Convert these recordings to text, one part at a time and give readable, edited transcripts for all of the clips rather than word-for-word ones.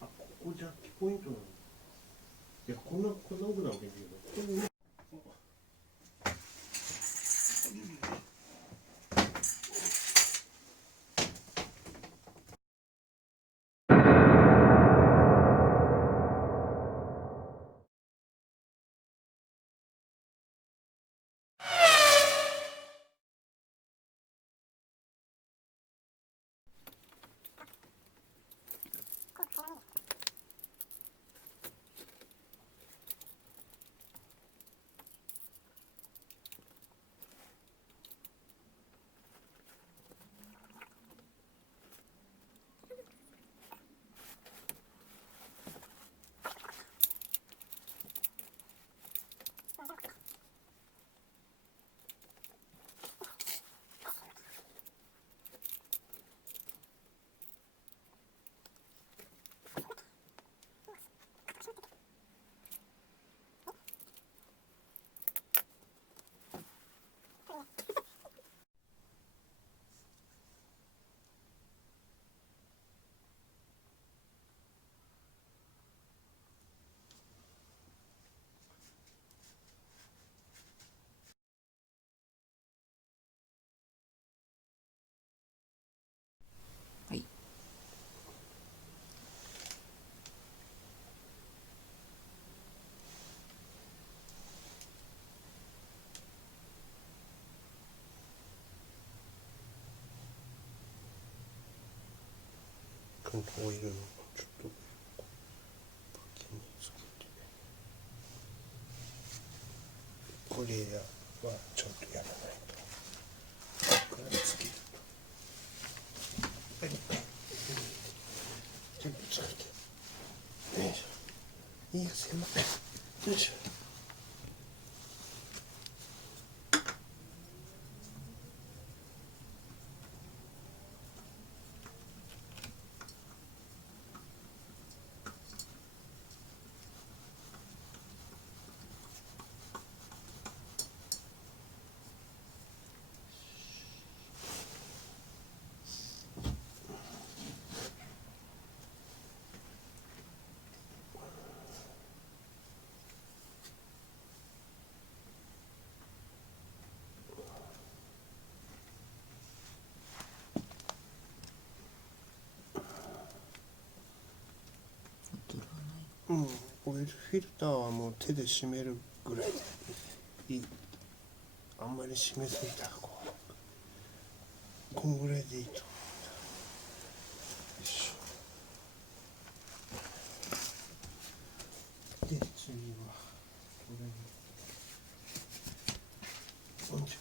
あ、ここジャッキポイントなの。いや、こんな奥なわけないけど、ここにはい。オイルのちょっとパキにつけて、これはちょっとやらないと。これつけると。はい。全部つけて。よいしょ。いいよ、狭い。よいしょ。うん、オイルフィルターはもう手で締めるぐらいでいい。あんまり締めすぎたらこんぐらいでいいと思う。よいしょ。で、次はこれに。よいしょ。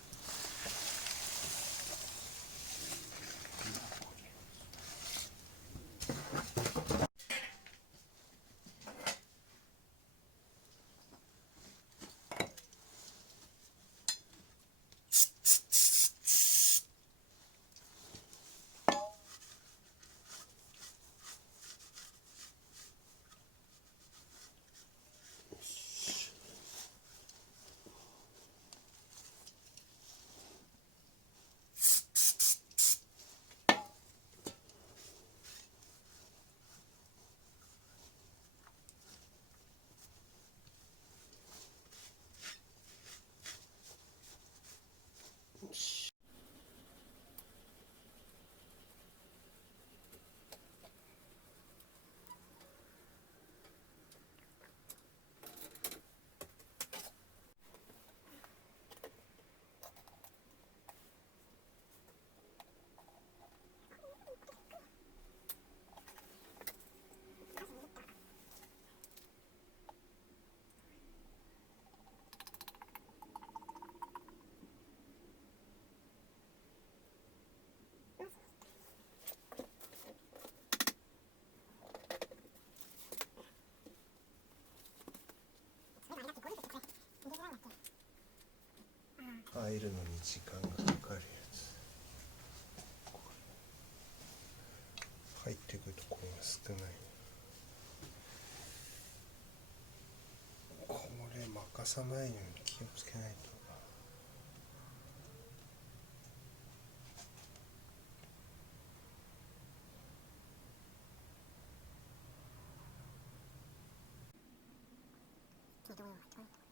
入るのに時間がかかるやつ。入ってくるところが少ない。これ任さないように気をつけないと。思います。